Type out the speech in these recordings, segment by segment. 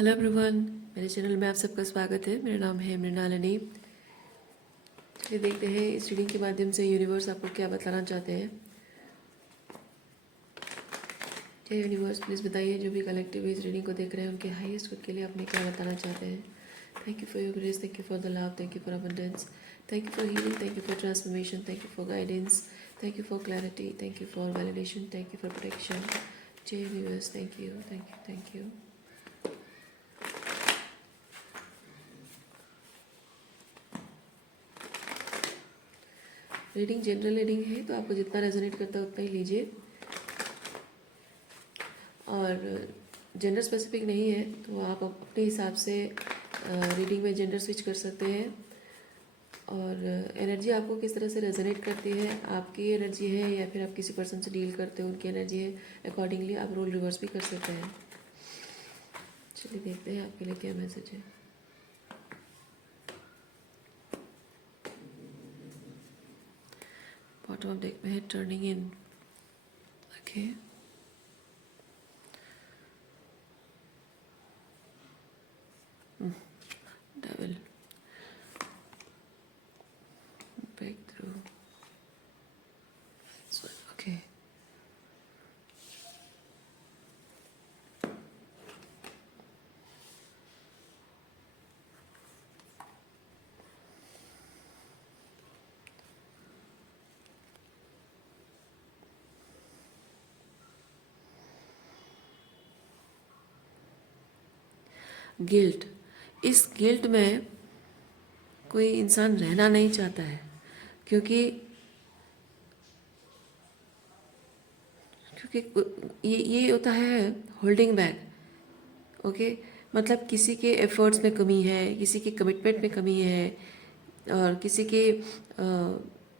Hello everyone, मेरे channel में आप सबका स्वागत है। मेरा नाम है मृणालिनी। चलिए देखते हैं इस रीडिंग के माध्यम से यूनिवर्स आपको क्या बताना चाहते हैं। क्या यूनिवर्स प्लीज़ बताइए, जो भी कलेक्टिव इस रीडिंग को देख रहे हैं उनके हाईएस्ट गुड के लिए आपने क्या बताना चाहते हैं। Thank you for your grace, thank you for the love, thank you for abundance, thank you for healing, thank you for transformation, thank you for guidance, thank you for clarity, thank you for validation, thank you for protection. जय universe, thank you, thank you, thank you. Reading general reading है, तो आपको जितना resonate करता है उतना ही लीजिए, और जेंडर स्पेसिफिक नहीं है तो आप अपने हिसाब से रीडिंग में जेंडर स्विच कर सकते हैं। और एनर्जी आपको किस तरह से रेजोनेट करती है, आपकी एनर्जी है या फिर आप किसी पर्सन से डील करते हो उनकी एनर्जी है, अकॉर्डिंगली आप रोल रिवर्स भी कर सकते हैं। चलिए देखते हैं आपके लिए क्या मैसेज है। बॉटम ऑफ डेक में है turning in. Okay, devil, breakthrough. Okay, guilt. इस गिल्ट में कोई इंसान रहना नहीं चाहता है, क्योंकि ये होता है होल्डिंग बैक। ओके, मतलब किसी के एफर्ट्स में कमी है, किसी के कमिटमेंट में कमी है, और किसी के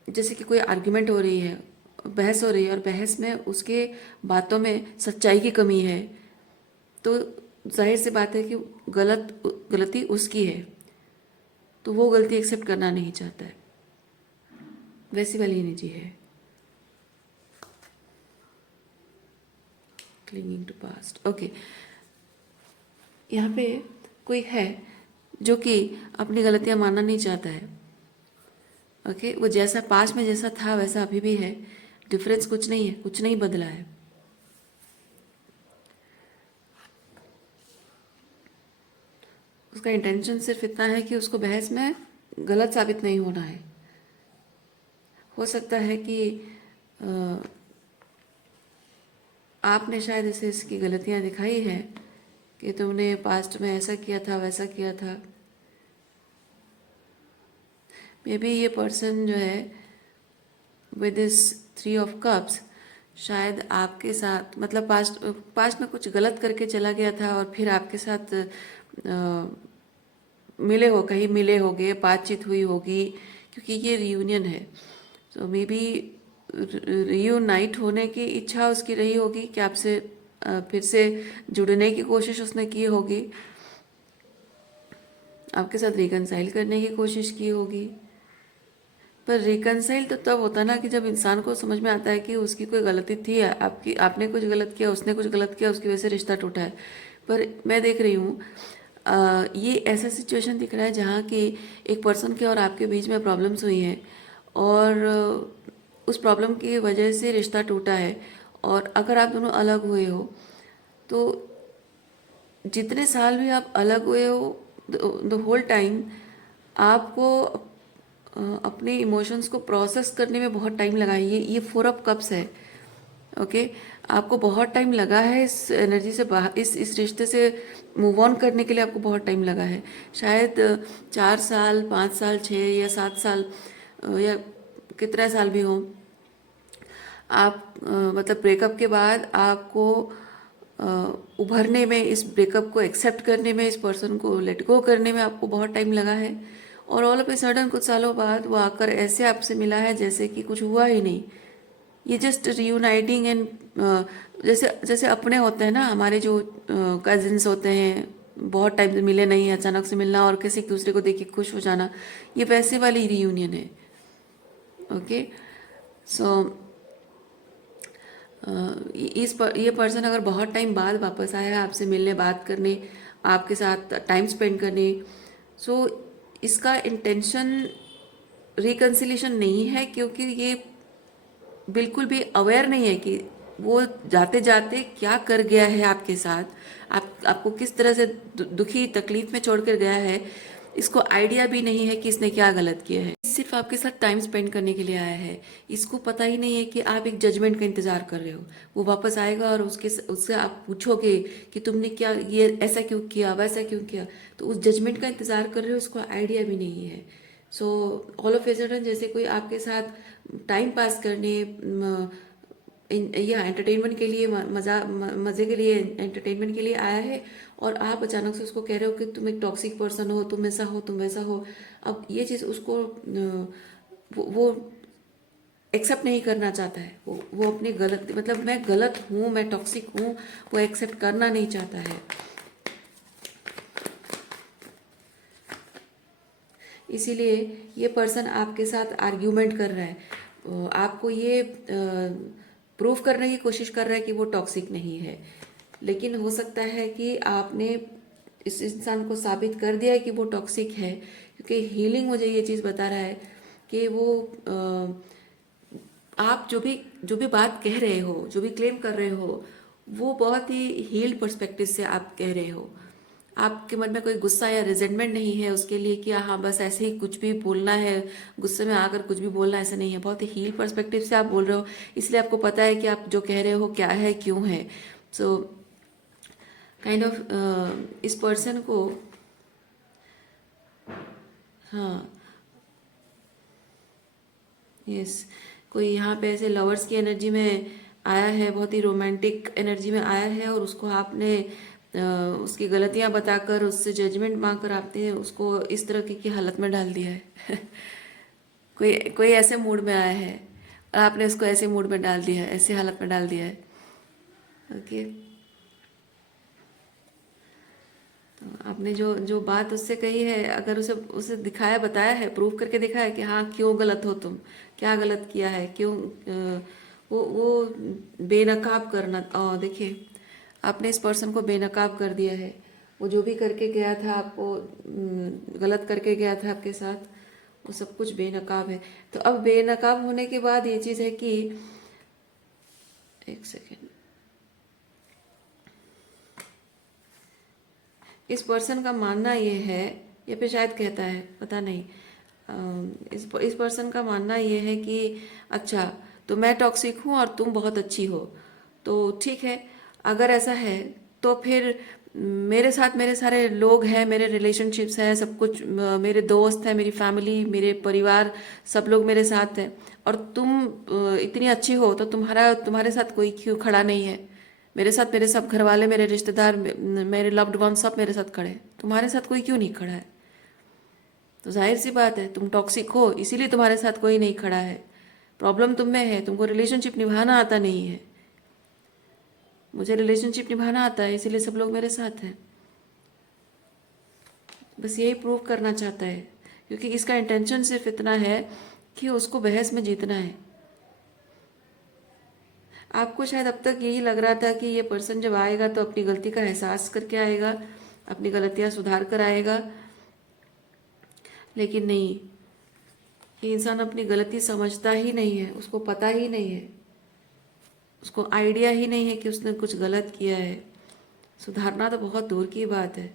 जैसे कि कोई आर्ग्यूमेंट हो रही है, बहस हो रही है, और बहस में उसके बातों में सच्चाई की कमी है, तो जाहिर सी बात है कि गलती उसकी है, तो वो गलती एक्सेप्ट करना नहीं चाहता है। वैसी वाली एनर्जी है, क्लिंगिंग टू पास्ट। ओके, यहाँ पे कोई है जो कि अपनी गलतियाँ मानना नहीं चाहता है। ओके, वो जैसा पास्ट में जैसा था वैसा अभी भी है, डिफरेंस कुछ नहीं है, कुछ नहीं बदला है। उसका इंटेंशन सिर्फ इतना है कि उसको बहस में गलत साबित नहीं होना है। हो सकता है कि आपने शायद इसे इसकी गलतियाँ दिखाई है कि तुमने पास्ट में ऐसा किया था, वैसा किया था। मे बी ये पर्सन जो है विद दिस 3 ऑफ कप्स, शायद आपके साथ मतलब पास्ट में कुछ गलत करके चला गया था, और फिर आपके साथ मिले हो, कहीं मिले होगे, बातचीत हुई होगी, क्योंकि ये रियूनियन है। तो मे बी रियूनाइट होने की इच्छा उसकी रही होगी कि आपसे फिर से जुड़ने की कोशिश उसने की होगी, आपके साथ रिकनसाइल करने की कोशिश की होगी। पर रिकनसाइल तो तब होता ना कि जब इंसान को समझ में आता है कि उसकी कोई गलती थी, आपकी आपने कुछ गलत किया, उसने कुछ गलत किया, उसकी वजह से रिश्ता टूटा है। पर मैं देख रही हूँ ये ऐसा सिचुएशन दिख रहा है जहाँ कि एक पर्सन के और आपके बीच में प्रॉब्लम्स हुई हैं, और उस प्रॉब्लम की वजह से रिश्ता टूटा है। और अगर आप दोनों अलग हुए हो, तो जितने साल भी आप अलग हुए हो, द होल टाइम आपको अपने इमोशंस को प्रोसेस करने में बहुत टाइम लगा है। ये 4 ऑफ कप्स है। ओके, आपको बहुत टाइम लगा है इस एनर्जी से बाहर, इस रिश्ते से मूव ऑन करने के लिए आपको बहुत टाइम लगा है। शायद 4 साल, 5 साल, 6 या 7 साल, या कितना साल भी हो। आप मतलब ब्रेकअप के बाद आपको उभरने में, इस ब्रेकअप को एक्सेप्ट करने में, इस पर्सन को लेट गो करने में आपको बहुत टाइम लगा है। और ऑल ऑफ ए सडन कुछ सालों बाद वो आकर ऐसे आपसे मिला है जैसे कि कुछ हुआ ही नहीं। ये जस्ट रियूनाइटिंग एंड जैसे जैसे अपने होते हैं ना, हमारे जो कजिन्स होते हैं, बहुत टाइम से मिले नहीं, अचानक से मिलना और किसी दूसरे को देख के खुश हो जाना, ये वैसे वाली रियूनियन है। ओके, सो ये पर्सन अगर बहुत टाइम बाद वापस आया है आपसे मिलने, बात करने, आपके साथ टाइम स्पेंड करने। सो इसका इंटेंशन रिकन्सिलेशन नहीं है, क्योंकि ये बिल्कुल भी अवेयर नहीं है कि वो जाते जाते क्या कर गया है आपके साथ, आपको किस तरह से दुखी तकलीफ में छोड़कर गया है। इसको आइडिया भी नहीं है कि इसने क्या गलत किया है। सिर्फ आपके साथ टाइम स्पेंड करने के लिए आया है। इसको पता ही नहीं है कि आप एक जजमेंट का इंतजार कर रहे हो। वो वापस आएगा और उससे आप पूछोगे कि तुमने क्या, ये ऐसा क्यों किया, वैसा क्यों किया। तो उस जजमेंट का इंतजार कर रहे हो, उसको आइडिया भी नहीं है। So all of a sudden जैसे कोई आपके साथ टाइम पास करने या एंटरटेनमेंट के लिए, मज़े के लिए, एंटरटेनमेंट के लिए आया है, और आप अचानक से उसको कह रहे हो कि तुम एक टॉक्सिक पर्सन हो, तुम ऐसा हो, तुम वैसा हो। अब ये चीज़ उसको वो एक्सेप्ट नहीं करना चाहता है। वो अपनी गलत, मतलब मैं गलत हूँ, मैं टॉक्सिक हूँ, वो एक्सेप्ट करना नहीं चाहता है। इसीलिए ये पर्सन आपके साथ आर्ग्यूमेंट कर रहा है, आपको ये प्रूव करने की कोशिश कर रहा है कि वो टॉक्सिक नहीं है। लेकिन हो सकता है कि आपने इस इंसान को साबित कर दिया है कि वो टॉक्सिक है, क्योंकि हीलिंग मुझे ये चीज़ बता रहा है कि वो आप जो भी बात कह रहे हो, जो भी क्लेम कर रहे हो, वो बहुत ही हील्ड पर्सपेक्टिव से आप कह रहे हो। आपके मन में कोई गुस्सा या रिजेंटमेंट नहीं है उसके लिए कि हाँ बस ऐसे ही कुछ भी बोलना है, गुस्से में आकर कुछ भी बोलना, ऐसा नहीं है। बहुत ही हील पर्सपेक्टिव से आप बोल रहे हो, इसलिए आपको पता है कि आप जो कह रहे हो क्या है, क्यों है। सो काइंड ऑफ इस पर्सन को, हाँ, यस, कोई यहाँ पे ऐसे लवर्स की एनर्जी में आया है, बहुत ही रोमांटिक एनर्जी में आया है, और उसको आपने उसकी गलतियाँ बताकर, उससे जजमेंट मांगकर आपने उसको इस तरह की हालत में डाल दिया है। कोई कोई ऐसे मूड में आया है और आपने उसको ऐसे मूड में डाल दिया है, ऐसी हालत में डाल दिया है। ओके, तो आपने जो जो बात उससे कही है, अगर उसे उसे दिखाया, बताया है, प्रूव करके दिखाया कि हाँ क्यों गलत हो तुम, क्या गलत किया है, क्यों वो बेनकाब करना। देखिए, आपने इस पर्सन को बेनकाब कर दिया है। वो जो भी करके गया था आपको, गलत करके गया था आपके साथ, वो सब कुछ बेनकाब है। तो अब बेनकाब होने के बाद ये चीज़ है कि, एक सेकेंड, इस पर्सन का मानना ये है, या फिर शायद कहता है, पता नहीं, इस पर्सन का मानना ये है कि अच्छा, तो मैं टॉक्सिक हूँ और तुम बहुत अच्छी हो, तो ठीक है। अगर ऐसा है तो फिर मेरे साथ मेरे सारे लोग हैं, मेरे रिलेशनशिप्स हैं, सब कुछ, मेरे दोस्त हैं, मेरी फैमिली, मेरे परिवार, सब लोग मेरे साथ हैं, और तुम इतनी अच्छी हो तो तुम्हारे साथ कोई क्यों खड़ा नहीं है। मेरे साथ मेरे सब घर वाले, मेरे रिश्तेदार, मेरे लव्ड वन सब मेरे साथ खड़े हैं, तुम्हारे साथ कोई क्यों नहीं खड़ा है। तो जाहिर सी बात है, तुम टॉक्सिक हो, इसीलिए तुम्हारे साथ कोई नहीं खड़ा है। प्रॉब्लम तुम में है, तुमको रिलेशनशिप निभाना आता नहीं है। मुझे रिलेशनशिप निभाना आता है, इसीलिए सब लोग मेरे साथ हैं। बस यही प्रूव करना चाहता है, क्योंकि इसका इंटेंशन सिर्फ इतना है कि उसको बहस में जीतना है। आपको शायद अब तक यही लग रहा था कि ये पर्सन जब आएगा तो अपनी गलती का एहसास करके आएगा, अपनी गलतियां सुधार कर आएगा, लेकिन नहीं, ये इंसान अपनी गलती समझता ही नहीं है, उसको पता ही नहीं है, उसको आइडिया ही नहीं है कि उसने कुछ गलत किया है। सुधारना तो बहुत दूर की बात है।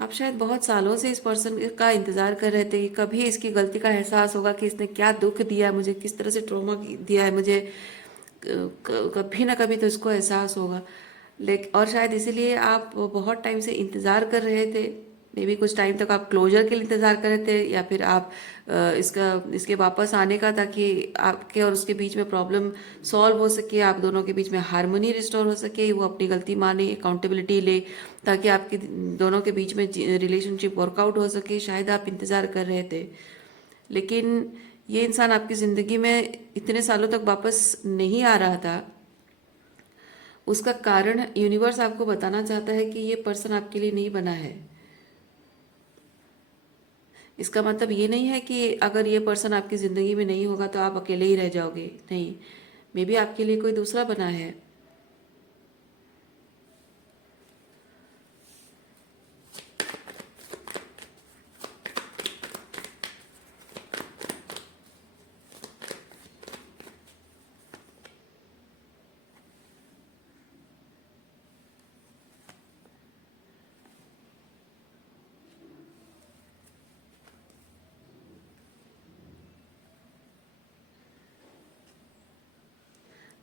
आप शायद बहुत सालों से इस पर्सन का इंतज़ार कर रहे थे कि कभी इसकी गलती का एहसास होगा, कि इसने क्या दुख दिया है मुझे, किस तरह से ट्रॉमा दिया है मुझे, कभी ना कभी तो इसको एहसास होगा। लेकिन और शायद इसीलिए आप बहुत टाइम से इंतज़ार कर रहे थे। मे बी कुछ टाइम तक आप क्लोजर के लिए इंतज़ार कर रहे थे, या फिर आप इसके वापस आने का, ताकि आपके और उसके बीच में प्रॉब्लम सॉल्व हो सके, आप दोनों के बीच में हारमोनी रिस्टोर हो सके, वो अपनी गलती माने, अकाउंटेबिलिटी ले, ताकि आपके दोनों के बीच में रिलेशनशिप वर्कआउट हो सके। शायद आप इंतज़ार कर रहे थे, लेकिन ये इंसान आपकी ज़िंदगी में इतने सालों तक वापस नहीं आ रहा था। उसका कारण यूनिवर्स आपको बताना चाहता है कि ये पर्सन आपके लिए नहीं बना है। इसका मतलब ये नहीं है कि अगर ये पर्सन आपकी ज़िंदगी में नहीं होगा तो आप अकेले ही रह जाओगे, नहीं। मे बी आपके लिए कोई दूसरा बना है।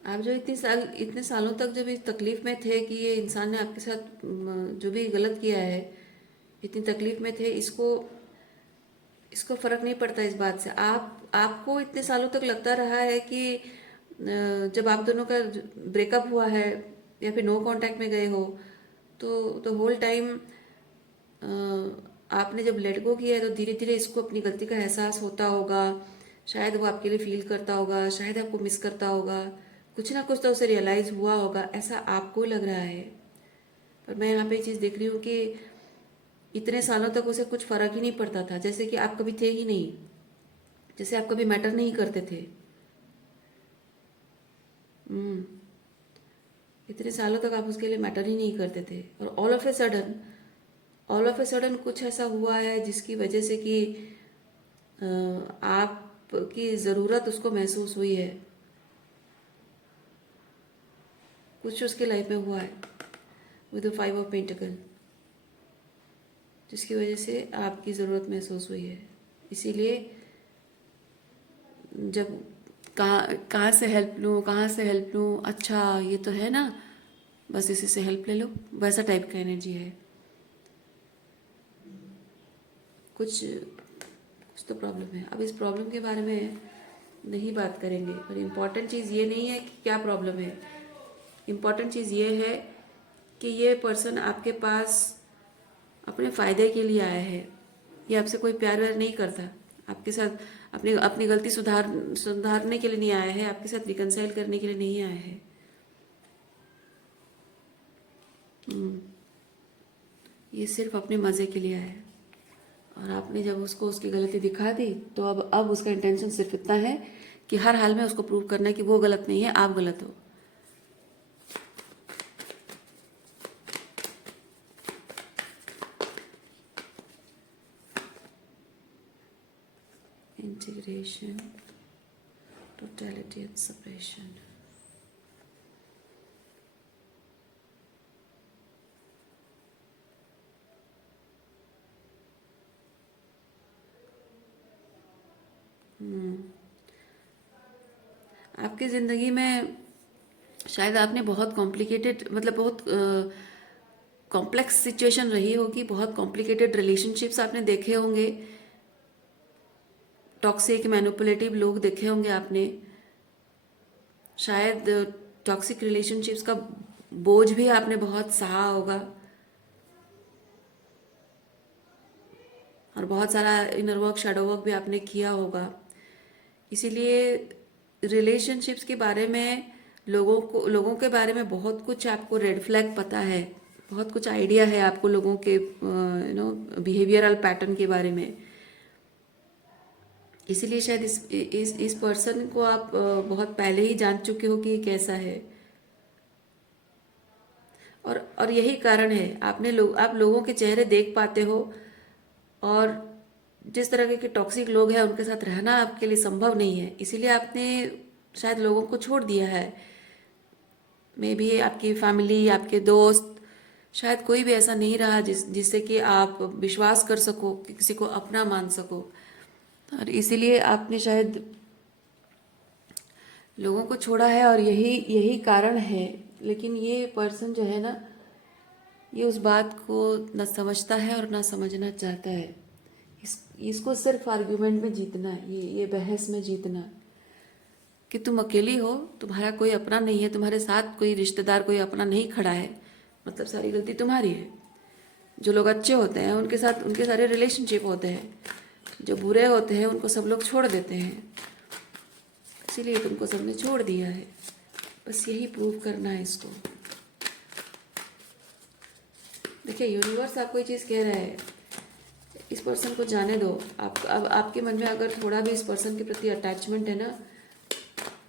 आप जो इतने सालों तक जब इस तकलीफ में थे कि ये इंसान ने आपके साथ जो भी गलत किया है, इतनी तकलीफ में थे, इसको इसको फर्क नहीं पड़ता इस बात से। आपको इतने सालों तक लगता रहा है कि जब आप दोनों का ब्रेकअप हुआ है या फिर नो कांटेक्ट में गए हो, तो द होल टाइम आपने जब लेट गो किया है तो धीरे धीरे इसको अपनी गलती का एहसास होता होगा। शायद वो आपके लिए फील करता होगा, शायद आपको मिस करता होगा, कुछ ना कुछ तो उसे रियलाइज हुआ होगा, ऐसा आपको लग रहा है। पर मैं यहाँ पे ये चीज़ देख रही हूँ कि इतने सालों तक उसे कुछ फर्क ही नहीं पड़ता था, जैसे कि आप कभी थे ही नहीं, जैसे आप कभी मैटर नहीं करते थे। हम्म इतने सालों तक आप उसके लिए मैटर ही नहीं करते थे, और ऑल ऑफ ए सडन कुछ ऐसा हुआ है जिसकी वजह से कि आपकी ज़रूरत उसको महसूस हुई है। कुछ उसके लाइफ में हुआ है विद 5 ऑफ पेंटिकल, जिसकी वजह से आपकी ज़रूरत महसूस हुई है। इसीलिए जब कहाँ कहाँ से हेल्प लूँ, कहाँ से हेल्प लूँ, अच्छा ये तो है ना, बस इसी से हेल्प ले लो, वैसा टाइप का एनर्जी है। कुछ कुछ तो प्रॉब्लम है। अब इस प्रॉब्लम के बारे में नहीं बात करेंगे, पर इम्पॉर्टेंट चीज़ ये नहीं है कि क्या प्रॉब्लम है। इम्पॉर्टेंट चीज़ ये है कि ये पर्सन आपके पास अपने फ़ायदे के लिए आया है। ये आपसे कोई प्यार व्यार नहीं करता, आपके साथ अपनी अपनी गलती सुधारने के लिए नहीं आया है, आपके साथ रिकनसाइल करने के लिए नहीं आया है। ये सिर्फ अपने मज़े के लिए आया है। और आपने जब उसको उसकी गलती दिखा दी, तो अब उसका इंटेंशन सिर्फ इतना है कि हर हाल में उसको प्रूव करना है कि वो गलत नहीं है, आप गलत हो। Integration, totality and separation. आपकी ज़िंदगी में शायद आपने बहुत कॉम्प्लिकेटेड, मतलब बहुत कॉम्प्लेक्स सिचुएशन रही होगी, बहुत कॉम्प्लिकेटेड रिलेशनशिप्स आपने देखे होंगे, टॉक्सिक मैनिपुलेटिव लोग देखे होंगे आपने। शायद टॉक्सिक रिलेशनशिप्स का बोझ भी आपने बहुत सहा होगा, और बहुत सारा इनर वर्क, शैडो वर्क भी आपने किया होगा। इसीलिए रिलेशनशिप्स के बारे में लोगों के बारे में बहुत कुछ आपको रेड फ्लैग पता है, बहुत कुछ आइडिया है आपको लोगों के बिहेवियरल पैटर्न के बारे में। इसीलिए शायद इस पर्सन को आप बहुत पहले ही जान चुके हो कि ये कैसा है। और यही कारण है आप लोगों के चेहरे देख पाते हो, और जिस तरह के टॉक्सिक लोग हैं उनके साथ रहना आपके लिए संभव नहीं है, इसीलिए आपने शायद लोगों को छोड़ दिया है। मे बी आपकी फैमिली, आपके दोस्त, शायद कोई भी ऐसा नहीं रहा जिससे कि आप विश्वास कर सको, कि किसी को अपना मान सको, और इसीलिए आपने शायद लोगों को छोड़ा है, और यही यही कारण है। लेकिन ये पर्सन जो है ना, ये उस बात को न समझता है और ना समझना चाहता है। इसको सिर्फ आर्ग्यूमेंट में जीतना है, ये बहस में जीतना, कि तुम अकेली हो, तुम्हारा कोई अपना नहीं है, तुम्हारे साथ कोई रिश्तेदार, कोई अपना नहीं खड़ा है, मतलब सारी गलती तुम्हारी है। जो लोग अच्छे होते हैं उनके साथ उनके सारे रिलेशनशिप होते हैं, जो बुरे होते हैं उनको सब लोग छोड़ देते हैं, इसीलिए तुमको सबने छोड़ दिया है। बस यही प्रूव करना है इसको। देखिए, यूनिवर्स आपको ये चीज़ कह रहा है, इस पर्सन को जाने दो। अब आपके मन में अगर थोड़ा भी इस पर्सन के प्रति अटैचमेंट है ना,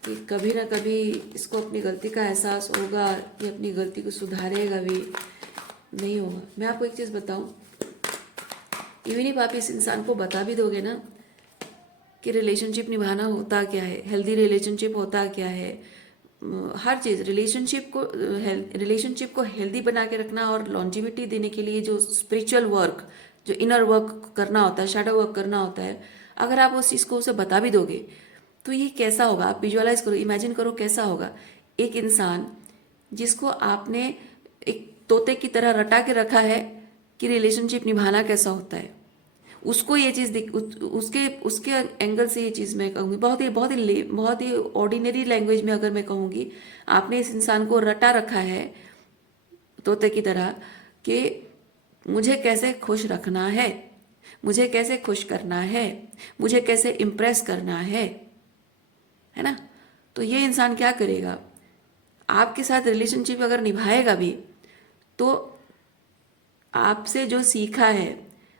कि कभी ना कभी इसको अपनी गलती का एहसास होगा, ये अपनी गलती को सुधारेगा भी, नहीं होगा। मैं आपको एक चीज़ बताऊं, इवन इफ आप इस इंसान को बता भी दोगे ना कि रिलेशनशिप निभाना होता क्या है, हेल्दी रिलेशनशिप होता क्या है, हर चीज़ रिलेशनशिप को हेल्दी बना के रखना और लॉन्जिविटी देने के लिए जो स्पिरिचुअल वर्क, जो इनर वर्क करना होता है, शैडो वर्क करना होता है, अगर आप उस चीज़ को उसे बता भी दोगे, तो ये कैसा होगा, आप विजुअलाइज करो, इमेजिन करो कैसा होगा। एक इंसान जिसको आपने एक तोते की तरह रटा के रखा है कि रिलेशनशिप निभाना कैसा होता है, उसको ये चीज़ दिख उसके उसके एंगल से ये चीज़ मैं कहूँगी, बहुत ही ऑर्डिनरी लैंग्वेज में अगर मैं कहूँगी, आपने इस इंसान को रटा रखा है तोते की तरह कि मुझे कैसे खुश रखना है, मुझे कैसे खुश करना है, मुझे कैसे इम्प्रेस करना है ना। तो ये इंसान क्या करेगा, आपके साथ रिलेशनशिप अगर निभाएगा भी तो आपसे जो सीखा है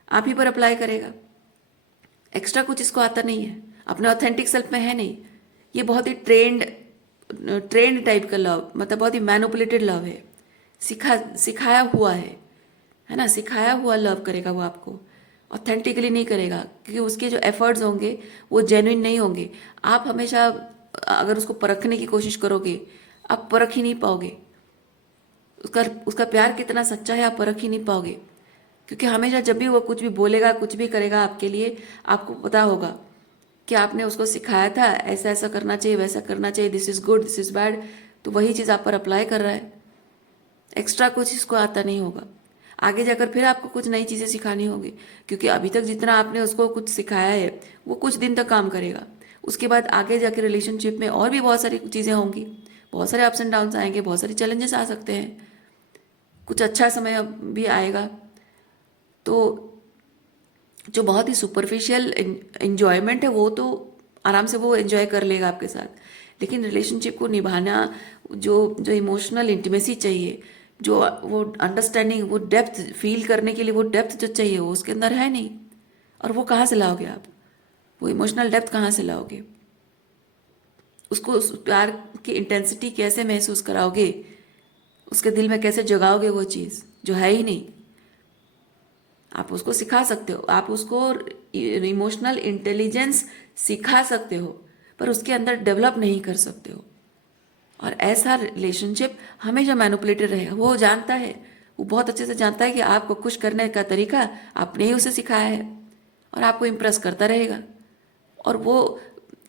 आप ही पर अप्लाई करेगा। एक्स्ट्रा कुछ इसको आता नहीं है, अपने ऑथेंटिक सेल्फ में है नहीं। ये बहुत ही ट्रेंड टाइप का लव, मतलब बहुत ही मैनिपुलेटेड लव है, सिखाया हुआ है ना। सिखाया हुआ लव करेगा वो आपको, ऑथेंटिकली नहीं करेगा, क्योंकि उसके जो एफर्ट्स होंगे वो जेन्युइन नहीं होंगे। आप हमेशा अगर उसको परखने की कोशिश करोगे, आप परख ही नहीं पाओगे उसका उसका प्यार कितना सच्चा है, आप परख ही नहीं पाओगे। क्योंकि हमेशा जब भी वो कुछ भी बोलेगा, कुछ भी करेगा आपके लिए, आपको पता होगा कि आपने उसको सिखाया था ऐसा ऐसा करना चाहिए, वैसा करना चाहिए, this is good, this is bad, तो वही चीज़ आप पर अप्लाई कर रहा है। एक्स्ट्रा कुछ इसको आता नहीं होगा। आगे जाकर फिर आपको कुछ नई चीज़ें सिखानी होगी, क्योंकि अभी तक जितना आपने उसको कुछ सिखाया है वो कुछ दिन तक काम करेगा। उसके बाद आगे जाके रिलेशनशिप में और भी बहुत सारी चीज़ें होंगी, बहुत सारे अप्स एंड डाउन्स आएंगे, बहुत सारे चैलेंजेस आ सकते हैं, कुछ अच्छा समय भी आएगा। तो जो बहुत ही सुपरफिशियल एंजॉयमेंट है वो तो आराम से वो एंजॉय कर लेगा आपके साथ, लेकिन रिलेशनशिप को निभाना, जो जो इमोशनल इंटीमेसी चाहिए, जो वो अंडरस्टैंडिंग, वो डेप्थ फील करने के लिए वो डेप्थ जो चाहिए वो उसके अंदर है नहीं। और वो कहाँ से लाओगे आप, वो इमोशनल डेप्थ कहाँ से लाओगे, उसको उस प्यार की इंटेंसिटी कैसे महसूस कराओगे, उसके दिल में कैसे जगाओगे वो चीज़ जो है ही नहीं। आप उसको सिखा सकते हो, आप उसको इमोशनल इंटेलिजेंस सिखा सकते हो, पर उसके अंदर डेवलप नहीं कर सकते हो। और ऐसा रिलेशनशिप हमेशा मैनिपुलेटेड रहेगा। वो जानता है, वो बहुत अच्छे से जानता है कि आपको खुश करने का तरीका आपने ही उसे सिखाया है, और आपको इम्प्रेस करता रहेगा। और वो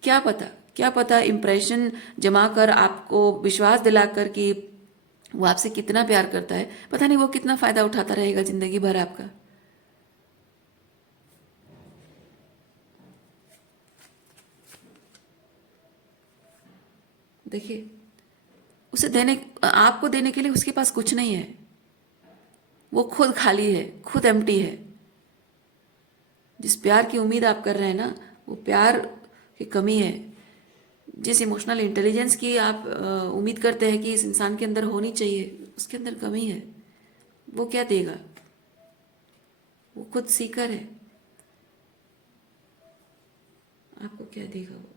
क्या पता इम्प्रेशन जमा कर आपको विश्वास दिलाकर कि वो आपसे कितना प्यार करता है, पता नहीं वो कितना फ़ायदा उठाता रहेगा ज़िंदगी भर आपका। देखिए, उसे देने आपको देने के लिए उसके पास कुछ नहीं है, वो खुद खाली है, खुद एम्प्टी है। जिस प्यार की उम्मीद आप कर रहे हैं ना, वो प्यार की कमी है। जिस इमोशनल इंटेलिजेंस की आप उम्मीद करते हैं कि इस इंसान के अंदर होनी चाहिए, उसके अंदर कमी है। वो क्या देगा, वो खुद सीकर है, आपको क्या देगा वो।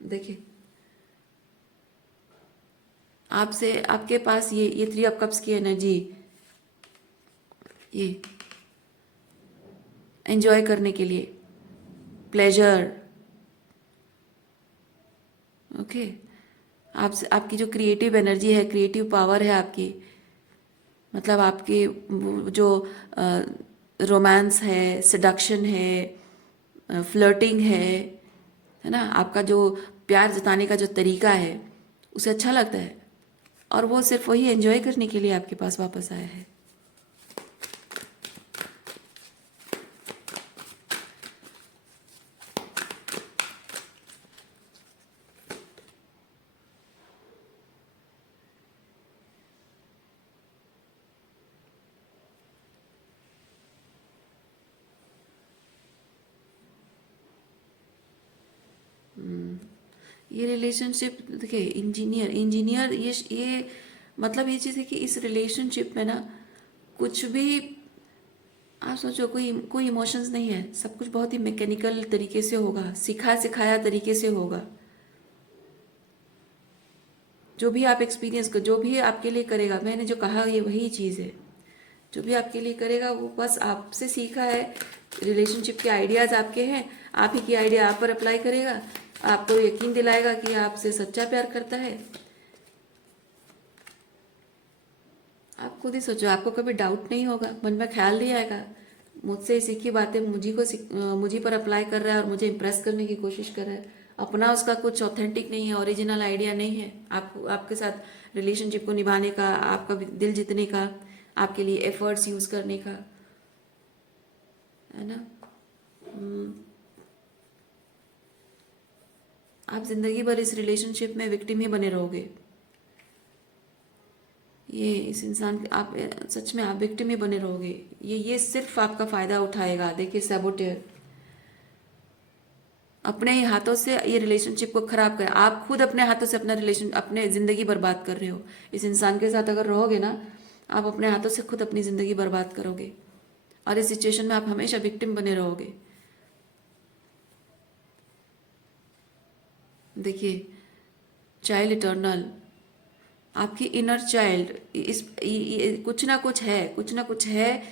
देखिए, आपसे आपके पास ये 3 ऑफ कप्स की एनर्जी, ये एंजॉय करने के लिए, प्लेजर, ओके। आपसे आपकी जो क्रिएटिव एनर्जी है, क्रिएटिव पावर है आपकी, मतलब आपकी जो रोमांस है, सेडक्शन है, फ्लर्टिंग है ना, आपका जो प्यार जताने का जो तरीका है उसे अच्छा लगता है, और वो सिर्फ वही एंजॉय करने के लिए आपके पास वापस आया है। ये रिलेशनशिप, देखिए, इंजीनियर इंजीनियर ये मतलब ये चीज़ है कि इस रिलेशनशिप में ना कुछ भी, आप सोचो, कोई कोई इमोशंस नहीं है, सब कुछ बहुत ही मैकेनिकल तरीके से होगा, सिखाया तरीके से होगा। जो भी आप एक्सपीरियंस कर, जो भी आपके लिए करेगा, मैंने जो कहा ये वही चीज़ है, जो भी आपके लिए करेगा वो बस आपसे सीखा है। रिलेशनशिप के आइडियाज़ आपके हैं, आप ही की आइडिया आप पर अप्लाई करेगा, आपको यकीन दिलाएगा कि आपसे सच्चा प्यार करता है। आप खुद ही सोचो, आपको कभी डाउट नहीं होगा, मन में ख्याल नहीं आएगा मुझसे सीखी बातें मुझी पर अप्लाई कर रहा है और मुझे इम्प्रेस करने की कोशिश कर रहा है। अपना उसका कुछ ऑथेंटिक नहीं है, ओरिजिनल आइडिया नहीं है आपके साथ रिलेशनशिप को निभाने का, आपका दिल जीतने का, आपके लिए एफर्ट्स यूज करने का, है ना। आप जिंदगी भर इस रिलेशनशिप में विक्टिम ही बने रहोगे। ये इस इंसान आप सच में आप विक्टिम ही बने रहोगे। ये सिर्फ आपका फायदा उठाएगा। देखिए सैबोटेयर अपने ही हाथों से ये रिलेशनशिप को खराब कर, आप खुद अपने हाथों से अपने जिंदगी बर्बाद कर रहे हो। इस इंसान के साथ अगर रहोगे ना, आप अपने हाथों से खुद अपनी जिंदगी बर्बाद करोगे और इस सिचुएशन में आप हमेशा विक्टिम बने रहोगे। देखिए चाइल्ड इटर्नल, आपकी इनर चाइल्ड कुछ ना कुछ है, कुछ ना कुछ है।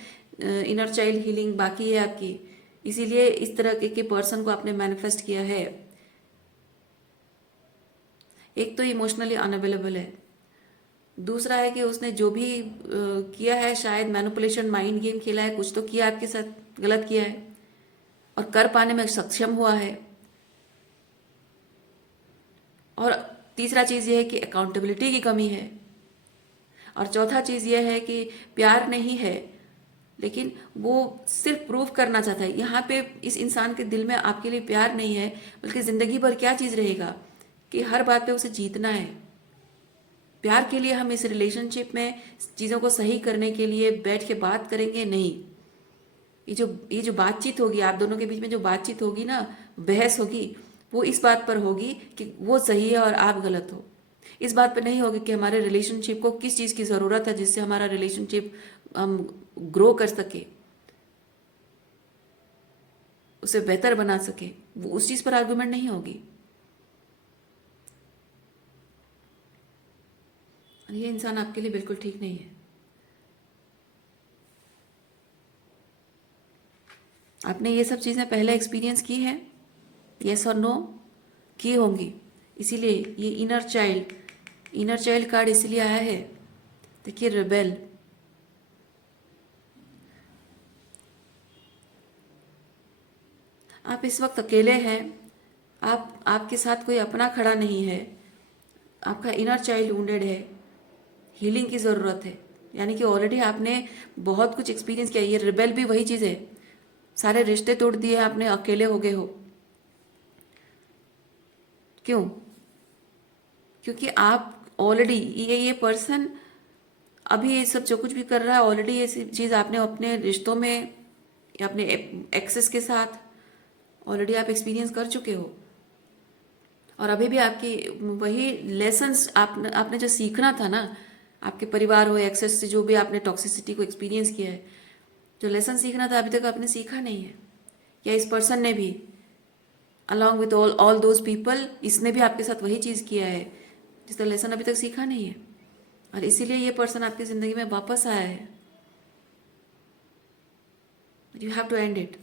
इनर चाइल्ड हीलिंग बाकी है आपकी, इसीलिए इस तरह के पर्सन को आपने मैनिफेस्ट किया है। एक तो इमोशनली अनअवेलेबल है, दूसरा है कि उसने जो भी किया है, शायद मैनिपुलेशन, माइंड गेम खेला है, कुछ तो किया आपके साथ, गलत किया है और कर पाने में सक्षम हुआ है। और तीसरा चीज़ ये है कि अकाउंटेबिलिटी की कमी है। और चौथा चीज़ ये है कि प्यार नहीं है, लेकिन वो सिर्फ प्रूव करना चाहता है। यहाँ पे इस इंसान के दिल में आपके लिए प्यार नहीं है, बल्कि ज़िंदगी भर क्या चीज़ रहेगा कि हर बात पे उसे जीतना है। प्यार के लिए हम इस रिलेशनशिप में चीज़ों को सही करने के लिए बैठ के बात करेंगे नहीं। ये जो बातचीत होगी आप दोनों के बीच में, जो बातचीत होगी ना, बहस होगी, वो इस बात पर होगी कि वो सही है और आप गलत हो। इस बात पर नहीं होगी कि हमारे रिलेशनशिप को किस चीज़ की ज़रूरत है जिससे हमारा रिलेशनशिप हम ग्रो कर सके, उसे बेहतर बना सके। वो उस चीज़ पर आर्गुमेंट नहीं होगी। ये इंसान आपके लिए बिल्कुल ठीक नहीं है। आपने ये सब चीज़ें पहले एक्सपीरियंस की हैं, यस और नो, की होंगी। इसीलिए ये इनर चाइल्ड कार्ड इसलिए आया है। देखिए रिबेल, आप इस वक्त अकेले हैं, आपके साथ कोई अपना खड़ा नहीं है, आपका इनर चाइल्ड वुंडेड है, हीलिंग की ज़रूरत है। यानी कि ऑलरेडी आपने बहुत कुछ एक्सपीरियंस किया। ये रिबेल भी वही चीज़ है, सारे रिश्ते तोड़ दिए आपने, अकेले हो गए हो। क्यों? क्योंकि आप ऑलरेडी ये पर्सन अभी ये सब जो कुछ भी कर रहा है, ऑलरेडी ये चीज़ आपने अपने रिश्तों में या अपने एक्सेस के साथ ऑलरेडी आप एक्सपीरियंस कर चुके हो। और अभी भी आपकी वही लेसन्स आपने जो सीखना था ना, आपके परिवार हो, एक्सेस से जो भी आपने टॉक्सिसिटी को एक्सपीरियंस किया है, जो लेसन सीखना था अभी तक आपने सीखा नहीं है। या इस पर्सन ने भी along with all those people, इसने भी आपके साथ वही चीज़ किया है जिसका लेसन अभी तक सीखा नहीं है। और इसीलिए ये पर्सन आपकी ज़िंदगी में वापस आया है। You have to end it,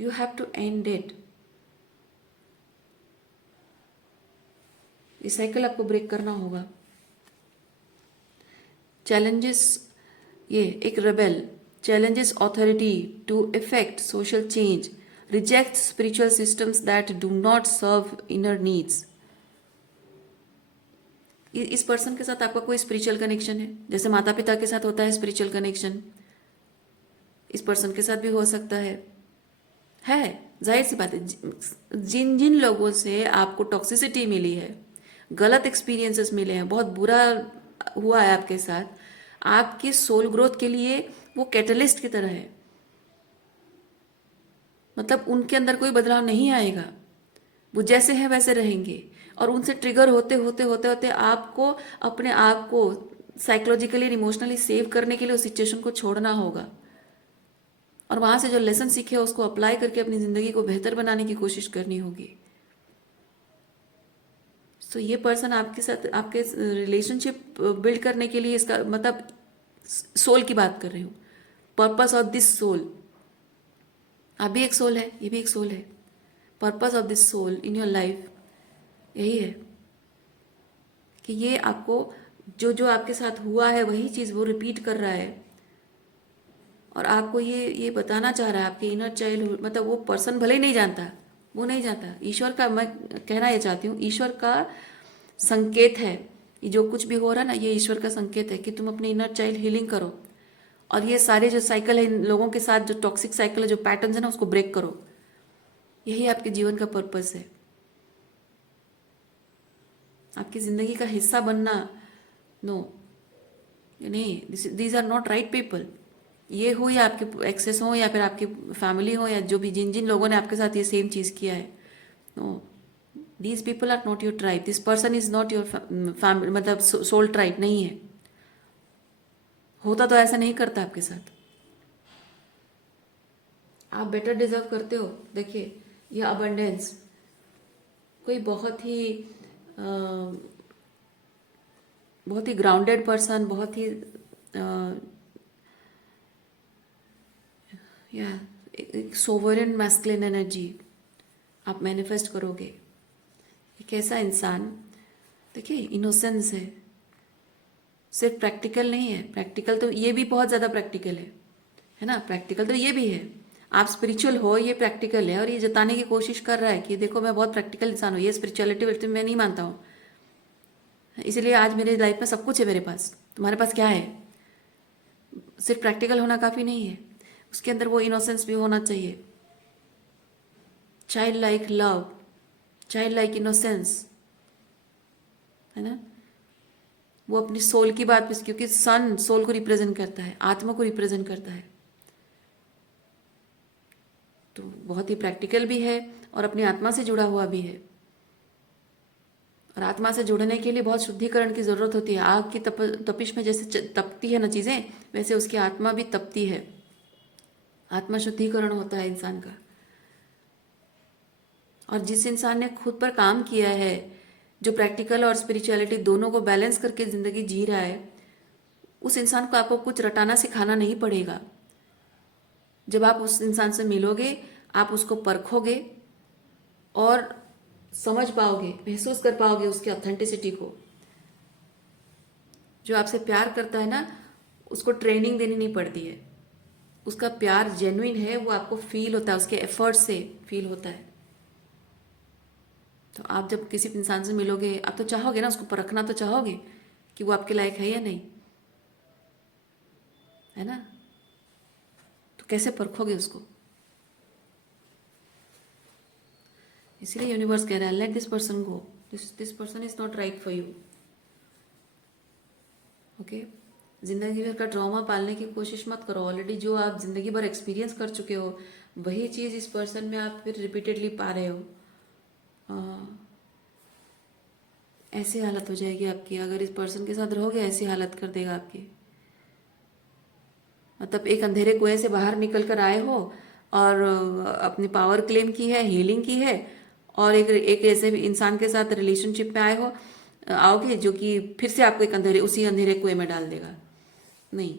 you have to end it. ये साइकिल आपको ब्रेक करना होगा। चैलेंजेस, ये एक rebel challenges authority to effect social change, rejects spiritual systems that do not serve inner needs. इस पर्सन के साथ आपका कोई स्पिरिचुअल कनेक्शन है, जैसे माता पिता के साथ होता है स्पिरिचुअल कनेक्शन, इस पर्सन के साथ भी हो सकता है। जाहिर सी बात है, जिन जिन लोगों से आपको टॉक्सिसिटी मिली है, गलत एक्सपीरियंसेस मिले हैं, बहुत बुरा हुआ है आपके साथ, आपकी सोल ग्रोथ के लिए वो कैटलिस्ट की तरह है। मतलब उनके अंदर कोई बदलाव नहीं आएगा, वो जैसे हैं वैसे रहेंगे। और उनसे ट्रिगर होते होते होते होते आपको अपने आप को साइकोलॉजिकली और इमोशनली सेव करने के लिए उस सिचुएशन को छोड़ना होगा और वहाँ से जो लेसन सीखे उसको अप्लाई करके अपनी ज़िंदगी को बेहतर बनाने की कोशिश करनी होगी। तो ये पर्सन आपके साथ आपके रिलेशनशिप बिल्ड करने के लिए, इसका मतलब सोल की बात कर रही हूँ, पर्पस ऑफ दिस सोल, आप भी एक सोल है, ये भी एक सोल है। Purpose of this soul in your life यही है कि ये आपको जो जो आपके साथ हुआ है वही चीज़ वो रिपीट कर रहा है। और आपको ये बताना चाह रहा है आपके इनर चाइल्ड, मतलब वो पर्सन भले ही नहीं जानता, वो नहीं जानता, ईश्वर का, मैं कहना ये चाहती हूँ, ईश्वर का संकेत है। ये जो कुछ भी हो रहा है ना, ये ईश्वर का संकेत है कि तुम अपने इनर चाइल्ड हीलिंग करो, और ये सारे जो साइकिल है इन लोगों के साथ, जो टॉक्सिक साइकिल है, जो पैटर्न्स है ना, उसको ब्रेक करो। यही आपके जीवन का पर्पस है। आपकी ज़िंदगी का हिस्सा बनना, नो, नहीं, these are not right people. ये हो या आपके एक्सेस हो या फिर आपकी फैमिली हो या जो भी जिन जिन लोगों ने आपके साथ ये सेम चीज़ किया है, no, these people are not your tribe, this person is not your family, मतलब सोल ट्राइब नहीं है। होता तो ऐसा नहीं करता आपके साथ। आप बेटर डिजर्व करते हो। देखिए, ये अबंडेंस कोई बहुत ही ग्राउंडेड पर्सन, बहुत ही या एक सोवरेन मैस्कुलिन एनर्जी आप मैनिफेस्ट करोगे। एक ऐसा इंसान, देखिए, इनोसेंस सिर्फ प्रैक्टिकल नहीं है, प्रैक्टिकल तो ये भी बहुत ज़्यादा प्रैक्टिकल है ना, प्रैक्टिकल तो ये भी है। आप स्पिरिचुअल हो, ये प्रैक्टिकल है, और ये जताने की कोशिश कर रहा है कि देखो मैं बहुत प्रैक्टिकल इंसान हूँ। ये स्पिरिचुअलिटी मैं नहीं मानता हूँ, इसलिए आज मेरी लाइफ में सब कुछ है मेरे पास। तुम्हारे पास क्या है? सिर्फ प्रैक्टिकल होना काफ़ी नहीं है, उसके अंदर वो इनोसेंस भी होना चाहिए, child like love, child like innocence, है ना। वो अपनी सोल की बात पे, क्योंकि सन सोल को रिप्रेजेंट करता है, आत्मा को रिप्रेजेंट करता है, तो बहुत ही प्रैक्टिकल भी है और अपनी आत्मा से जुड़ा हुआ भी है। और आत्मा से जुड़ने के लिए बहुत शुद्धिकरण की ज़रूरत होती है। आग की तपिश में जैसे तपती है ना चीज़ें, वैसे उसकी आत्मा भी तपती है। आत्मा शुद्धिकरण होता है इंसान का। और जिस इंसान ने खुद पर काम किया है, जो प्रैक्टिकल और स्पिरिचुअलिटी दोनों को बैलेंस करके ज़िंदगी जी रहा है, उस इंसान को आपको कुछ रटाना सिखाना नहीं पड़ेगा। जब आप उस इंसान से मिलोगे, आप उसको परखोगे और समझ पाओगे, महसूस कर पाओगे उसकी ऑथेंटिसिटी को। जो आपसे प्यार करता है ना, उसको ट्रेनिंग देनी नहीं पड़ती है, उसका प्यार जेन्युइन है, वो आपको फील होता है, उसके एफर्ट से फील होता है। तो आप जब किसी इंसान से मिलोगे, आप तो चाहोगे ना, उसको परखना तो चाहोगे कि वो आपके लायक है या नहीं, है ना। तो कैसे परखोगे उसको? इसलिए यूनिवर्स कह रहा है, let this person go, this person is not right for you. Okay, जिंदगी भर का ट्रॉमा पालने की कोशिश मत करो। ऑलरेडी जो आप जिंदगी भर एक्सपीरियंस कर चुके हो, वही चीज़ इस पर्सन में आप फिर रिपीटेडली पा रहे हो। ऐसी हालत हो जाएगी आपकी, अगर इस पर्सन के साथ रहोगे, ऐसी हालत कर देगा आपकी। मतलब एक अंधेरे कुएं से बाहर निकल कर आए हो और अपनी पावर क्लेम की है, हीलिंग की है, और एक ऐसे इंसान के साथ रिलेशनशिप में आए हो, आओगे जो कि फिर से आपको एक उसी अंधेरे कुएं में डाल देगा। नहीं,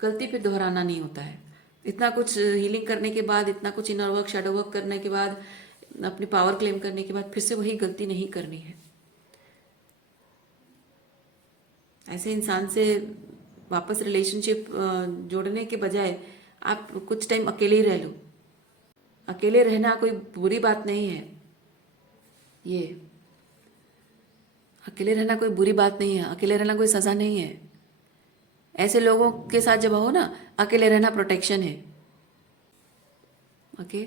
गलती फिर दोहराना नहीं होता है। इतना कुछ हीलिंग करने के बाद, इतना कुछ इनर वर्क, शैडो वर्क करने के बाद, अपनी पावर क्लेम करने के बाद फिर से वही गलती नहीं करनी है। ऐसे इंसान से वापस रिलेशनशिप जोड़ने के बजाय आप कुछ टाइम अकेले ही रह लो। अकेले रहना कोई बुरी बात नहीं है, ये अकेले रहना कोई बुरी बात नहीं है, अकेले रहना कोई सज़ा नहीं है। ऐसे लोगों के साथ जब हो ना, अकेले रहना प्रोटेक्शन है। ओके,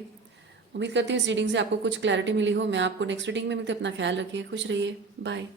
उम्मीद करती हूँ इस रीडिंग से आपको कुछ क्लैरिटी मिली हो। मैं आपको नेक्स्ट रीडिंग में मिलती हूँ। अपना ख्याल रखिए, खुश रहिए, बाय।